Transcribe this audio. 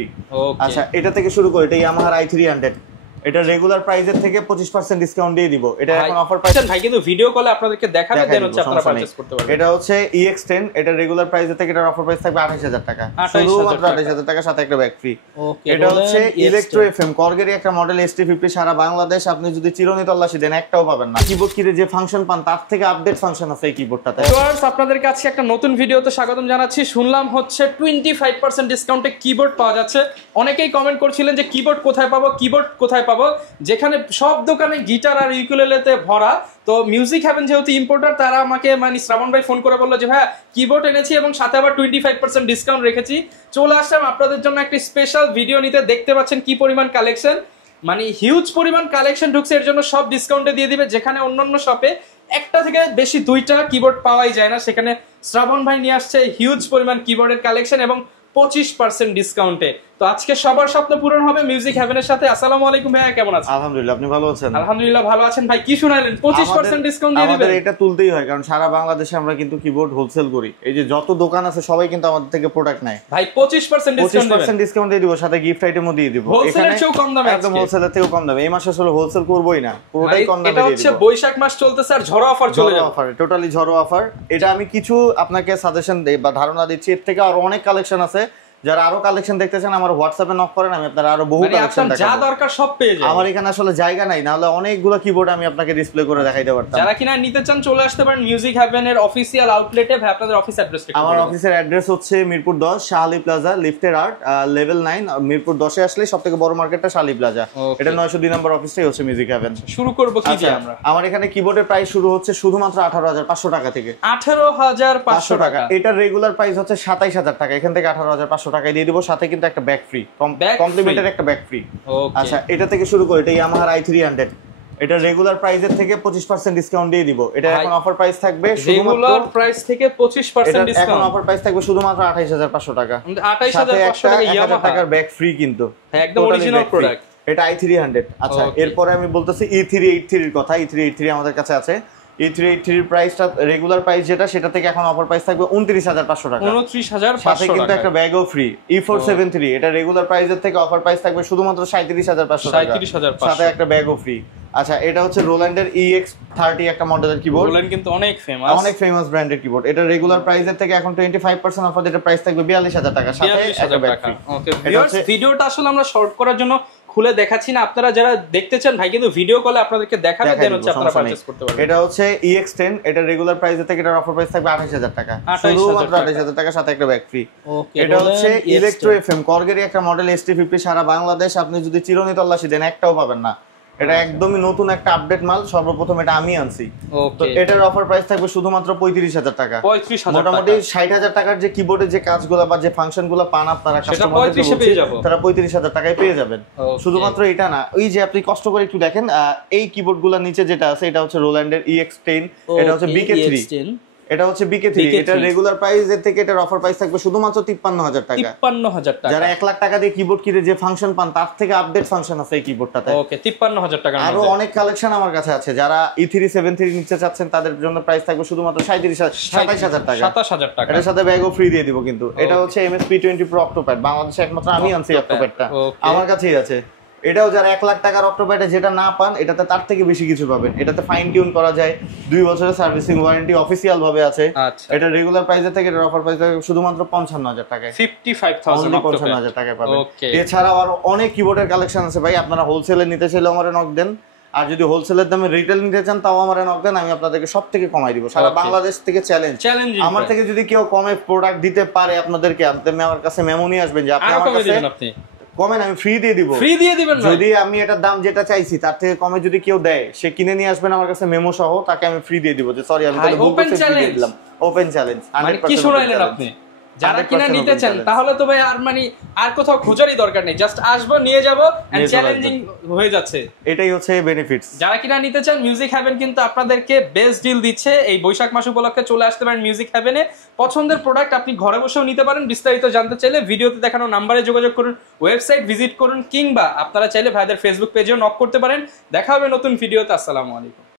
Free. আচ্ছা, এটা থেকে শুরু করে এটা ইয়ামাহার i300, এটা রেগুলার প্রাইসের থেকে 25% ডিসকাউন্ট দিয়ে দিব। এটা এখন অফার পাচ্ছেন ভাই, কিন্তু ভিডিও কলে আপনাদেরকে দেখাবে দেন হচ্ছে আপনারা পারচেজ করতে পারবেন। এটা হচ্ছে EX10, এটা রেগুলার প্রাইসের থেকে এটার অফার প্রাইস থাকবে 28000 টাকা, শুধুমাত্র 28000 টাকার সাথে একটা ব্যাগ ফ্রি। এটা হচ্ছে ইলেকট্রো এফএম কর্গেরই একটা মডেল ST50, সারা বাংলাদেশ আপনি যদি চিরুনি তল্লাশি দেন একটাও পাবেন না। কিবোর্ড কিরে যে ফাংশন পান তার থেকে আপডেট ফাংশন আছে এই কিবোর্ডটাতে। ভিউয়ার্স, আপনাদেরকে আজকে একটা নতুন ভিডিওতে স্বাগতম জানাচ্ছি। শুনলাম হচ্ছে 25% ডিসকাউন্টে কিবোর্ড পাওয়া যাচ্ছে। অনেকেই কমেন্ট করছিলেন যে কিবোর্ড কোথায় পাবো, কিবোর্ড কোথায় পাবো, যেখানে সব দোকানে গিটার আর ইউকুলেলেতে ভরা। তো মিউজিক হ্যাভেন যেহেতু ইম্পোর্টার, তারা আমাকে শ্রাবণ ভাই ফোন করে বললো যে ভাই কিবোর্ড এনেছি এবং সাথে আবার 25% ডিসকাউন্ট রেখেছি। চলে আসলাম আপনাদের জন্য একটি স্পেশাল ভিডিও নিতে। দেখতে পাচ্ছেন কি পরিমাণ কালেকশন, হিউজ পরিমাণ কালেকশন ঢুকছে। এর জন্য সব ডিসকাউন্টে দিয়ে দিবে, যেখানে অন্যান্য শপে একটা থেকে বেশি দুইটা কিবোর্ড পাওয়াই যায় না, সেখানে শ্রাবণ ভাই নিয়ে আসছে হিউজ পরিমাণ কিবোর্ডের কালেকশন এবং 25% ডিসকাউন্টে। তো আজকে সবার স্বপ্ন পূরণ হবে মিউজিক হেভেনের সাথে। আসসালামু আলাইকুম ভাই, কেমন আছেন? আলহামদুলিল্লাহ, আপনি ভালো আছেন? আলহামদুলিল্লাহ ভালো আছেন। ভাই কি শুনাইলেন, 25% ডিসকাউন্ট দিয়ে দিবেন? আমাদের এটা তুলতেই হয়, কারণ সারা বাংলাদেশে আমরা কিন্তু কিবোর্ড হোলসেল করি। এই যে যত দোকান আছে সবাই কিন্তু আমাদের থেকে প্রোডাক্ট নেয়। ভাই 25% ডিসকাউন্ট দিয়ে দিব, সাথে গিফট আইটেমও দিয়ে দিব। হোলসেলের চেয়েও কম দামে, একদম হোলসেলের থেকেও কম দামে। এই মাসে আসলে হোলসেল করবই না, পুরোটাই কম দামে দিয়ে দিব। এটা হচ্ছে বৈশাখ মাস চলতেছে আর ঝড়ো অফার চলে যাবে, টোটালি ঝড়ো অফার। এটা আমি কিছু আপনাকে সাজেশন দেই বা ধারণা দিচ্ছি, এর থেকে আরো অনেক কালেকশন আছে। যারা আরো কালেকশন দেখতে চান আমার হোয়াটসঅ্যাপে নক করেন, আমি আপনারা আরো বহু কালেকশন দেখাবো। যা দরকার সব পেয়ে যাবেন। আমার এখানে আসলে জায়গা নাই, না হলে অনেকগুলো কিবোর্ড আমি আপনাকে ডিসপ্লে করে দেখাইতে পারতাম। যারা কিনা নিতে চান চলে আসতে পারেন মিউজিক হেভেনের অফিশিয়াল আউটলেটে। ভাই আপনাদের অফিস অ্যাড্রেসটা? আমার অফিসের অ্যাড্রেস হচ্ছে মিরপুর 10 শাহালি প্লাজা, লিফটের আর্ট, লেভেল 9। মিরপুর 10-এ আসলে সবথেকে বড় মার্কেটটা শাহালি প্লাজা, এটা 902 নম্বর অফিসটাই হচ্ছে মিউজিক হেভেন। শুরু করব কি দিয়ে আমরা? আমার এখানে কিবোর্ডের প্রাইস শুরু হচ্ছে শুধুমাত্র 18500 টাকা থেকে। 18500 টাকা। এটার রেগুলার প্রাইস হচ্ছে 27000 টাকা, এখান থেকে 18500 টাকায় দিয়ে দিব, সাথে কিন্তু একটা ব্যাগ ফ্রি, কমপ্লিমেন্টারি একটা ব্যাগ ফ্রি। আচ্ছা, এটা থেকে শুরু করে এটা ইয়ামাহার i300, এটা রেগুলার প্রাইসের থেকে 25% ডিসকাউন্ট দিয়ে দিব। এটা এখন অফার প্রাইস থাকবে রেগুলার প্রাইস থেকে 25% ডিসকাউন্ট। এখন অফার প্রাইস থাকবে শুধুমাত্র 28500 টাকা। 28500 টাকা ইয়ামাহা টাকার ব্যাগ ফ্রি কিন্তু, একদম অরিজিনাল প্রোডাক্ট। এটা i300। আচ্ছা, এরপরে আমি বলতেছি E383 এর কথা। E383 আমাদের কাছে আছে। E383 এর প্রাইসটা রেগুলার প্রাইস যেটা, সেটা থেকে এখন অফার প্রাইস থাকবে 29500 টাকা। 29500 সাথে কিন্তু একটা ব্যাগও ফ্রি। E473 এটা রেগুলার প্রাইসের থেকে অফার প্রাইস থাকবে শুধুমাত্র 37500 টাকা, সাথে একটা ব্যাগও ফ্রি। আচ্ছা, এটা হচ্ছে রোল্যান্ডের EX30 একটা মডেলের কিবোর্ড। রোল্যান্ড কিন্তু অনেক ফেমাস ব্র্যান্ডের কিবোর্ড। এটা রেগুলার প্রাইসের থেকে এখন 25% অফার, এটা প্রাইস থাকবে 42000 টাকা, সাথে একটা ব্যাগ ফ্রি। ওকে ভিউয়ার্স, ভিডিওটা আসলে আমরা শর্ট করার জন্য খুলে দেখাচ্ছি না, আপনারা যারা দেখতে চান ভাই কিন্তু ভিডিও কলে আপনাদেরকে দেখাবে দেন হচ্ছে আপনারা পারচেজ করতে পারবেন। এটা হচ্ছে EX10, এটা রেগুলার প্রাইসের থেকে এটার অফার প্রাইস থাকবে 28000 টাকা, শুধুমাত্র 28000 টাকা, সাথে একটা ব্যাগ ফ্রি। এটা হচ্ছে ইলেকট্রো এফএম কর্গেরই একটা মডেল ST50, সারা বাংলাদেশ আপনি যদি চিরুনি তল্লাশি দেন একটাও পাবেন না। এটা একদমই নতুন একটা আপডেট মাল, সর্বপ্রথম এটা আমি আনছি। তো এটার অফার প্রাইস থাকবে শুধুমাত্র 35000 টাকা। মোটামুটি 60000 টাকার যে কিবোর্ডে যে কাজগুলো বা যে ফাংশনগুলো পান আপনারা কাস্টমারদের পেয়ে যাবেন, তারা 35000 টাকায় পেয়ে যাবেন। শুধুমাত্র এটা না, ওই যে আপনি কষ্ট করে একটু দেখেন এই কিবোর্ডগুলো নিচে যেটা আছে, এটা হচ্ছে রোল্যান্ডের EX10, এটা হচ্ছে BK3, এটা হচ্ছে BK3। এটা রেগুলার প্রাইস এর থেকে এটার অফার প্রাইস থাকবে শুধুমাত্র 53000 টাকা। 53000 টাকা। যারা 1 লাখ টাকা দিয়ে কিবোর্ড কিনে যে ফাংশন পান তার থেকে আপডেট ফাংশন আছে এই কিবোর্ডটাতে। ওকে, 53000 টাকা। আরো অনেক কালেকশন আমার কাছে আছে। যারা E373 নিতে চাচ্ছেন তাদের জন্য প্রাইস থাকবে শুধুমাত্র 27000 টাকা। 27000 টাকা। এর সাথে ব্যাগও ফ্রি দিয়ে দিব কিন্তু। এটা হচ্ছে MSP20 Pro অক্টোপ্যাড, বাংলাদেশে একমাত্র আমি আনছি অক্টোপ্যাডটা, আমার কাছেই আছে। এটাও যারা 1 লাখ টাকার অক্টোপ্যাডে যেটা না পান, এটাতে তার থেকে বেশি কিছু পাবেন। এটাতে ফাইন টিউন করা যায়, 2 বছরের সার্ভিসিং ওয়ারেন্টি অফিসিয়াল ভাবে আছে। এটা রেগুলার প্রাইসের থেকে এটার অফার প্রাইস শুধুমাত্র 55000 টাকায়, 55000 টাকায় পাবেন। এছাড়াও আরো অনেক কিবোর্ডের কালেকশন আছে ভাই, আপনারা হোলসেলে নিতে চাইলে আমারে নক দেন, আর যদি হোলসেলের দামে রিটেল নিতে চান তাও আমারে নক দেন, আমি আপনাদেরকে সব থেকে কমাই দিব। সারা বাংলাদেশ থেকে চ্যালেঞ্জ, আমার থেকে যদি কেউ কমে প্রোডাক্ট দিতে পারে আপনাদেরকে, আমার কাছে মেমো নিয়ে আসবেন যে আপনি আমার কাছে কমেন, আমি ফ্রি দিয়ে দিব। ফ্রি দিয়ে দিবেন যদি আমি এটার দাম যেটা চাইছি তার থেকে কমে যদি কেউ দেয়, সে কিনে নিয়ে আসবেন আমার কাছে মেমো সহ, তাকে আমি ফ্রি দিয়ে দিব যে সরি আমি তাহলে বুক করতে ফ্রি দিয়ে দিলাম। ওপেন চ্যালেঞ্জ, 100% কি শুনাইলেন আপনি? যারা কিনা নিতে চান তাহলে তো ভাই আর কোথাও খোঁজারই দরকার নেই, জাস্ট আসবো নিয়ে যাবো, এন্ড চ্যালেঞ্জিং হয়ে যাচ্ছে। এটাই হচ্ছে বেনিফিটস। যারা কিনা নিতে চান মিউজিক হেভেন কিন্তু আপনাদেরকে বেস্ট ডিল দিচ্ছে। এই বৈশাখ মাস উপলক্ষে চলে আসতে পারেন মিউজিক হেভেনে, পছন্দের প্রোডাক্ট আপনি ঘরে বসেও নিতে পারেন। বিস্তারিত জানতে চাইলে ভিডিওতে দেখানো নাম্বারে যোগাযোগ করুন, ওয়েবসাইট ভিজিট করুন, কিংবা আপনারা চাইলে ভাইদের ফেসবুক পেজেও নক করতে পারেন। দেখা হবে নতুন ভিডিওতে। আসসালামু আলাইকুম।